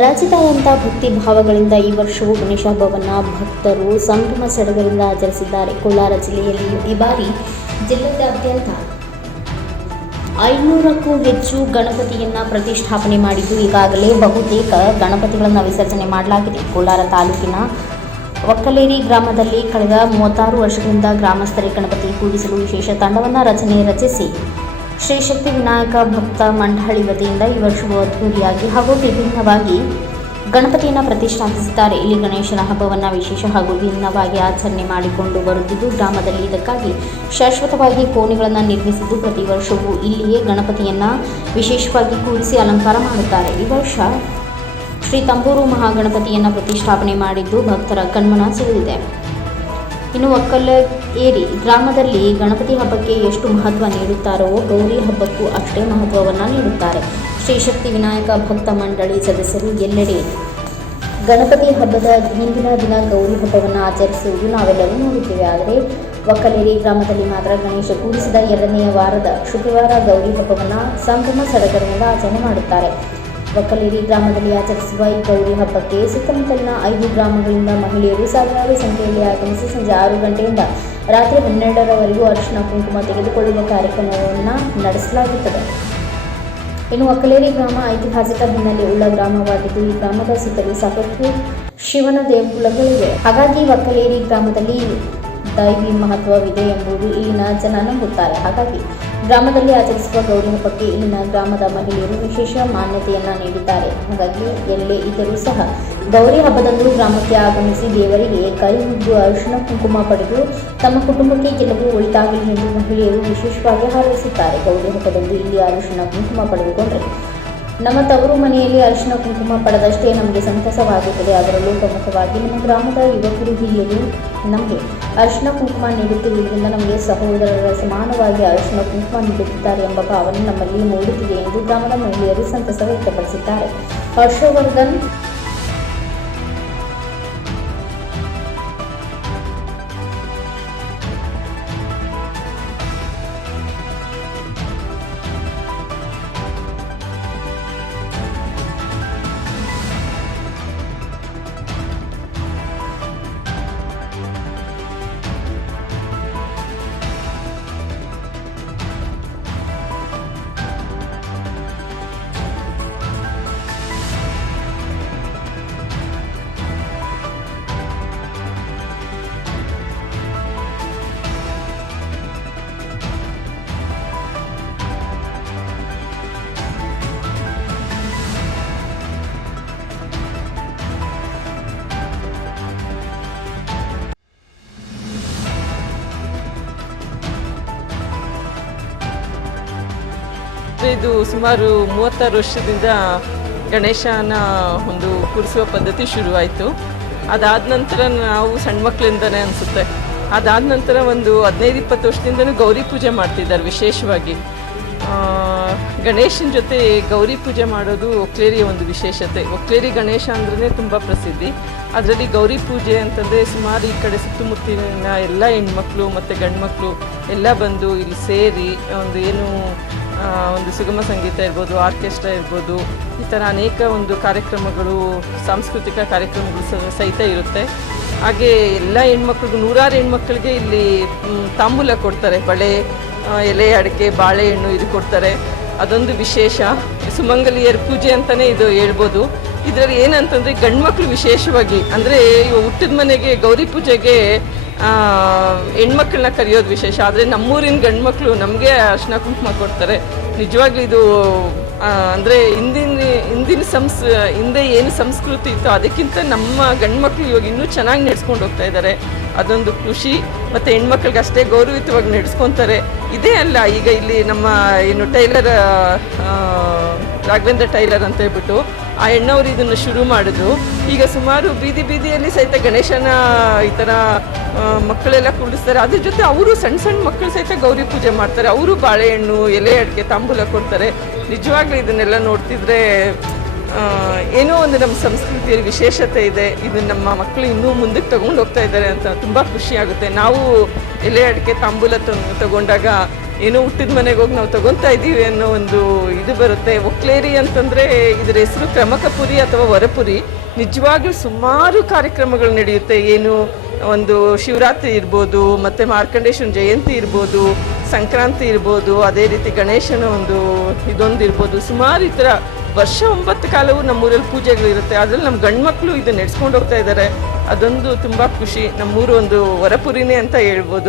ರಾಜ್ಯದಾದ್ಯಂತ ಭಕ್ತಿ ಭಾವಗಳಿಂದ ಈ ವರ್ಷವೂ ಗಣೇಶ ಹಬ್ಬವನ್ನು ಭಕ್ತರು ಸಂಭ್ರಮ ಸಡಗರಿಂದ ಆಚರಿಸಿದ್ದಾರೆ. ಕೋಲಾರ ಜಿಲ್ಲೆಯಲ್ಲಿ ಈ ಬಾರಿ ಜಿಲ್ಲೆಯಾದ್ಯಂತ ಐನೂರಕ್ಕೂ ಹೆಚ್ಚು ಗಣಪತಿಯನ್ನ ಪ್ರತಿಷ್ಠಾಪನೆ ಮಾಡಿದ್ದು ಈಗಾಗಲೇ ಬಹುತೇಕ ಗಣಪತಿಗಳನ್ನು ವಿಸರ್ಜನೆ ಮಾಡಲಾಗಿದೆ. ಕೋಲಾರ ತಾಲೂಕಿನ ಒಕ್ಕಲೇರಿ ಗ್ರಾಮದಲ್ಲಿ ಕಳೆದ ಮೂವತ್ತಾರು ವರ್ಷಗಳಿಂದ ಗ್ರಾಮಸ್ಥರೇ ಗಣಪತಿ ಕೂಡಿಸಲು ವಿಶೇಷ ತಂಡವನ್ನು ರಚನೆ ರಚಿಸಿ ಶ್ರೀ ಶಕ್ತಿ ವಿನಾಯಕ ಭಕ್ತ ಮಂಡಳಿ ವತಿಯಿಂದ ಈ ವರ್ಷವೂ ಅದ್ಧೂರಿಯಾಗಿ ಹಾಗೂ ವಿಭಿನ್ನವಾಗಿ ಗಣಪತಿಯನ್ನು ಪ್ರತಿಷ್ಠಾಪಿಸಿದ್ದಾರೆ ಇಲ್ಲಿ ಗಣೇಶನ ಹಬ್ಬವನ್ನು ವಿಶೇಷ ಹಾಗೂ ವಿಭಿನ್ನವಾಗಿ ಆಚರಣೆ ಮಾಡಿಕೊಂಡು ಬರುತ್ತಿದ್ದು, ಗ್ರಾಮದಲ್ಲಿ ಇದಕ್ಕಾಗಿ ಶಾಶ್ವತವಾಗಿ ಕೋಣೆಗಳನ್ನು ನಿರ್ಮಿಸಿದ್ದು ಪ್ರತಿ ವರ್ಷವೂ ಇಲ್ಲಿಯೇ ಗಣಪತಿಯನ್ನು ವಿಶೇಷವಾಗಿ ಕೂರಿಸಿ ಅಲಂಕಾರ ಮಾಡುತ್ತಾರೆ. ಈ ವರ್ಷ ಶ್ರೀ ತಂಬೂರು ಮಹಾಗಣಪತಿಯನ್ನು ಪ್ರತಿಷ್ಠಾಪನೆ ಮಾಡಿದ್ದು ಭಕ್ತರ ಕಣ್ಮನ ಸೆಳೆದಿದೆ ಇನ್ನು ಒಕ್ಕಲ ಏರಿ ಗ್ರಾಮದಲ್ಲಿ ಗಣಪತಿ ಹಬ್ಬಕ್ಕೆ ಎಷ್ಟು ಮಹತ್ವ ನೀಡುತ್ತಾರೋ ಗೌರಿ ಹಬ್ಬಕ್ಕೂ ಅಷ್ಟೇ ಮಹತ್ವವನ್ನು ನೀಡುತ್ತಾರೆ. ಶ್ರೀ ಶಕ್ತಿ ವಿನಾಯಕ ಭಕ್ತ ಮಂಡಳಿ ಸದಸ್ಯರು ಎಲ್ಲೆಡೆ ಗಣಪತಿ ಹಬ್ಬದ ಹಿಂದಿನ ದಿನ ಗೌರಿ ಹಬ್ಬವನ್ನು ಆಚರಿಸುವುದು ನಾವೆಲ್ಲರೂ ನೋಡುತ್ತೇವೆ. ಆದರೆ ಒಕ್ಕಲೇರಿ ಗ್ರಾಮದಲ್ಲಿ ಮಾತ್ರ ಗಣೇಶ ಪೂಜಿಸಿದ ಎರಡನೆಯ ವಾರದ ಶುಕ್ರವಾರ ಗೌರಿ ಹಬ್ಬವನ್ನು ಸಂಭ್ರಮ ಸಡಗರದಿಂದ ಆಚರಣೆ ಮಾಡುತ್ತಾರೆ. ಒಕ್ಕಲೇರಿ ಗ್ರಾಮದಲ್ಲಿ ಆಚರಿಸುವ ಈ ಗೌರಿ ಹಬ್ಬಕ್ಕೆ ಸುತ್ತಮುತ್ತಲಿನ ಐದು ಗ್ರಾಮಗಳಿಂದ ಮಹಿಳೆಯರು ಸಾವಿರಾರು ಸಂಖ್ಯೆಯಲ್ಲಿ ಆಗಮಿಸಿ ಸಂಜೆ ಆರು ಗಂಟೆಯಿಂದ ರಾತ್ರಿ ಹನ್ನೆರಡರವರೆಗೂ ಅರಿಶಿನ ಕುಂಕುಮ ತೆಗೆದುಕೊಳ್ಳುವ ಕಾರ್ಯಕ್ರಮವನ್ನು ನಡೆಸಲಾಗುತ್ತದೆ. ಇನ್ನು ಒಕ್ಕಲೇರಿ ಗ್ರಾಮ ಐತಿಹಾಸಿಕ ಹಿನ್ನೆಲೆ ಉಳ್ಳ ಗ್ರಾಮವಾಗಿದ್ದು, ಈ ಗ್ರಾಮದ ಸುತ್ತಲೂ ಸಾಕಷ್ಟು ಶಿವನ ದೇಗುಲಗಳಿವೆ. ಹಾಗಾಗಿ ಒಕ್ಕಲೇರಿ ಗ್ರಾಮದಲ್ಲಿ ದೈವಿ ಮಹತ್ವವಿದೆ ಎಂಬುದು ಇಲ್ಲಿನ ಜನ ನಂಬುತ್ತಾರೆ. ಹಾಗಾಗಿ ಗ್ರಾಮದಲ್ಲಿ ಆಚರಿಸುವ ಗೌರಿ ಹಬ್ಬಕ್ಕೆ ಇಲ್ಲಿನ ಗ್ರಾಮದ ಮಹಿಳೆಯರು ವಿಶೇಷ ಮಾನ್ಯತೆಯನ್ನ ನೀಡಿದ್ದಾರೆ. ಹಾಗಾಗಿ ಎಲ್ಲೇ ಇದ್ದರೂ ಸಹ ಗೌರಿ ಹಬ್ಬದಂದು ಗ್ರಾಮಕ್ಕೆ ಆಗಮಿಸಿ ದೇವರಿಗೆ ಕೈ ಮುಗಿದು ಅರಿಶಿನ ಕುಂಕುಮ ಪಡೆದು ತಮ್ಮ ಕುಟುಂಬಕ್ಕೆ ಕೆಲವು ಒಳಿತಾಗಲಿ ಎಂದು ಮಹಿಳೆಯರು ವಿಶೇಷವಾಗಿ ಹಾರೈಸುತ್ತಾರೆ ಗೌರಿ ಹಬ್ಬದಂದು ಇಲ್ಲಿ ಅರಿಶಿನ ಕುಂಕುಮ ಪಡೆದುಕೊಂಡರೆ ನಮ್ಮ ತವರು ಮನೆಯಲ್ಲಿ ಅರಿಶಿನ ಕುಂಕುಮ ಪಡೆದಷ್ಟೇ ನಮಗೆ ಸಂತಸವಾಗುತ್ತದೆ. ಅದರಲ್ಲೂ ಪ್ರಮುಖವಾಗಿ ನಮ್ಮ ಗ್ರಾಮದ ಯುವಕರು ಹಿರಿಯರು ನಮಗೆ ಅರಿಶಿನ ಕುಂಕುಮ ನೀಡುತ್ತಿರುವುದರಿಂದ ನಮಗೆ ಸಹೋದರರ ಸಮಾನವಾಗಿ ಅರಿಶಿನ ಕುಂಕುಮ ನೀಡುತ್ತಿದ್ದಾರೆ ಎಂಬ ಭಾವನೆ ನಮ್ಮಲ್ಲಿ ಮೂಡುತ್ತಿದೆ ಎಂದು ಗ್ರಾಮದ ಮಹಿಳೆಯರು ಸಂತಸ ವ್ಯಕ್ತಪಡಿಸಿದ್ದಾರೆ. ಹರ್ಷವರ್ಧನ್ ಇದು ಸುಮಾರು ಮೂವತ್ತಾರು ವರ್ಷದಿಂದ ಗಣೇಶನ ಒಂದು ಕೂರಿಸುವ ಪದ್ಧತಿ ಶುರುವಾಯಿತು. ಅದಾದ ನಂತರ ನಾವು ಸಣ್ಣ ಮಕ್ಕಳಿಂದನೇ ಅನಿಸುತ್ತೆ. ಅದಾದ ನಂತರ ಒಂದು ಹದಿನೈದು, ಇಪ್ಪತ್ತು ವರ್ಷದಿಂದನೂ ಗೌರಿ ಪೂಜೆ ಮಾಡ್ತಿದ್ದಾರೆ ವಿಶೇಷವಾಗಿ. ಗಣೇಶನ ಜೊತೆ ಗೌರಿ ಪೂಜೆ ಮಾಡೋದು ಒಕ್ಲೇರಿಯ ಒಂದು ವಿಶೇಷತೆ. ಒಕ್ಲೇರಿ ಗಣೇಶ ಅಂದ್ರೆ ತುಂಬ ಪ್ರಸಿದ್ಧಿ. ಅದರಲ್ಲಿ ಗೌರಿ ಪೂಜೆ ಅಂತಂದರೆ ಸುಮಾರು ಈ ಕಡೆ ಸುತ್ತಮುತ್ತಲಿನ ಎಲ್ಲ ಹೆಣ್ಮಕ್ಳು ಮತ್ತು ಗಂಡ್ಮಕ್ಳು ಎಲ್ಲ ಬಂದು ಇಲ್ಲಿ ಸೇರಿ ಒಂದು ಏನು ಒಂದು ಸುಗಮ ಸಂಗೀತ ಇರ್ಬೋದು, ಆರ್ಕೆಸ್ಟ್ರಾ ಇರ್ಬೋದು, ಈ ಥರ ಅನೇಕ ಒಂದು ಕಾರ್ಯಕ್ರಮಗಳು, ಸಾಂಸ್ಕೃತಿಕ ಕಾರ್ಯಕ್ರಮಗಳು ಸಹಿತ ಇರುತ್ತೆ. ಹಾಗೆ ಎಲ್ಲ ಹೆಣ್ಮಕ್ಳಿಗೂ, ನೂರಾರು ಹೆಣ್ಮಕ್ಳಿಗೆ ಇಲ್ಲಿ ತಾಂಬೂಲ ಕೊಡ್ತಾರೆ. ಬಳೆ ಎಲೆ, ಅಡಿಕೆ, ಬಾಳೆಹಣ್ಣು ಇದು ಕೊಡ್ತಾರೆ. ಅದೊಂದು ವಿಶೇಷ. ಸುಮಂಗಲಿಯರ್ ಪೂಜೆ ಅಂತಲೇ ಇದು ಹೇಳ್ಬೋದು. ಇದರಲ್ಲಿ ಏನಂತಂದರೆ ಗಂಡ್ಮಕ್ಳು ವಿಶೇಷವಾಗಿ, ಅಂದರೆ ಹುಟ್ಟಿದ ಮನೆಗೆ ಗೌರಿ ಪೂಜೆಗೆ ಹೆಣ್ಮಕ್ಳನ್ನ ಕರೆಯೋದು ವಿಶೇಷ. ಆದರೆ ನಮ್ಮೂರಿನ ಗಂಡ್ಮಕ್ಳು ನಮಗೆ ಅರ್ಶಿನ ಕುಂಕುಮ ಕೊಡ್ತಾರೆ. ನಿಜವಾಗ್ಲೂ ಇದು ಅಂದರೆ ಹಿಂದಿನ ಹಿಂದಿನ ಸಂಸ್, ಹಿಂದೆ ಏನು ಸಂಸ್ಕೃತಿ ಇತ್ತು ಅದಕ್ಕಿಂತ ನಮ್ಮ ಗಂಡ್ಮಕ್ಳು ಇವಾಗ ಇನ್ನೂ ಚೆನ್ನಾಗಿ ನಡೆಸ್ಕೊಂಡು ಹೋಗ್ತಾ ಇದ್ದಾರೆ ಅದೊಂದು ಖುಷಿ. ಮತ್ತು ಹೆಣ್ಮಕ್ಳಿಗೆ ಅಷ್ಟೇ ಗೌರವಿತವಾಗಿ ನಡೆಸ್ಕೊತಾರೆ. ಇದೇ ಅಲ್ಲ, ಈಗ ಇಲ್ಲಿ ನಮ್ಮ, ಏನು ಟೈಲರ್ ರಾಘವೇಂದ್ರ ಟೈಲರ್ ಅಂತ ಹೇಳ್ಬಿಟ್ಟು ಆ ಹೆಣ್ಣವರು ಇದನ್ನು ಶುರು ಮಾಡಿದ್ರು ಈಗ ಸುಮಾರು ಬೀದಿ ಬೀದಿಯಲ್ಲಿ ಸಹಿತ ಗಣೇಶನ ಈ ಥರ ಮಕ್ಕಳೆಲ್ಲ ಕೂಡಿಸ್ತಾರೆ. ಅದ್ರ ಜೊತೆ ಅವರು ಸಣ್ಣ ಸಣ್ಣ ಮಕ್ಕಳು ಸಹಿತ ಗೌರಿ ಪೂಜೆ ಮಾಡ್ತಾರೆ. ಅವರು ಬಾಳೆಹಣ್ಣು, ಎಲೆ ಅಡಿಕೆ, ತಾಂಬೂಲ ಕೊಡ್ತಾರೆ. ನಿಜವಾಗ್ಲೂ ಇದನ್ನೆಲ್ಲ ನೋಡ್ತಿದ್ರೆ ಏನೋ ಒಂದು ನಮ್ಮ ಸಂಸ್ಕೃತಿಯಲ್ಲಿ ವಿಶೇಷತೆ ಇದೆ. ಇದು ನಮ್ಮ ಮಕ್ಕಳು ಇನ್ನೂ ಮುಂದಕ್ಕೆ ತಗೊಂಡು ಹೋಗ್ತಾ ಇದ್ದಾರೆ ಅಂತ ತುಂಬ ಖುಷಿಯಾಗುತ್ತೆ ನಾವು ಎಲೆ ಅಡಿಕೆ, ತಾಂಬೂಲ ತಗೊಂಡಾಗ ಏನೋ ಹುಟ್ಟಿದ ಮನೆಗೆ ಹೋಗಿ ನಾವು ತಗೊತಾ ಇದ್ದೀವಿ ಅನ್ನೋ ಒಂದು ಇದು ಬರುತ್ತೆ. ಒಕ್ಲೇರಿ ಅಂತಂದರೆ ಇದರ ಹೆಸರು ಕ್ರಮಕಪುರಿ ಅಥವಾ ವರಪುರಿ. ನಿಜವಾಗ್ಲೂ ಸುಮಾರು ಕಾರ್ಯಕ್ರಮಗಳು ನಡೆಯುತ್ತೆ. ಏನು ಒಂದು ಶಿವರಾತ್ರಿ ಇರ್ಬೋದು, ಮತ್ತು ಮಾರ್ಕಂಡೇಶ್ವರ ಜಯಂತಿ ಇರ್ಬೋದು, ಸಂಕ್ರಾಂತಿ ಇರ್ಬೋದು, ಅದೇ ರೀತಿ ಗಣೇಶನ ಒಂದು ಇದೊಂದು ಇರ್ಬೋದು. ಸುಮಾರು ಈ ಥರ ವರ್ಷ ಒಂಬತ್ತು ಕಾಲವು ನಮ್ಮೂರಲ್ಲಿ ಪೂಜೆಗಳಿರುತ್ತೆ ಅದರಲ್ಲಿ ನಮ್ಮ ಗಂಡು ಮಕ್ಕಳು ಇದು ನಡೆಸ್ಕೊಂಡು ಹೋಗ್ತಾ ಇದ್ದಾರೆ. ಅದೊಂದು ತುಂಬ ಖುಷಿ. ನಮ್ಮೂರು ಒಂದು ವರಪುರಿನೇ ಅಂತ ಹೇಳ್ಬೋದು.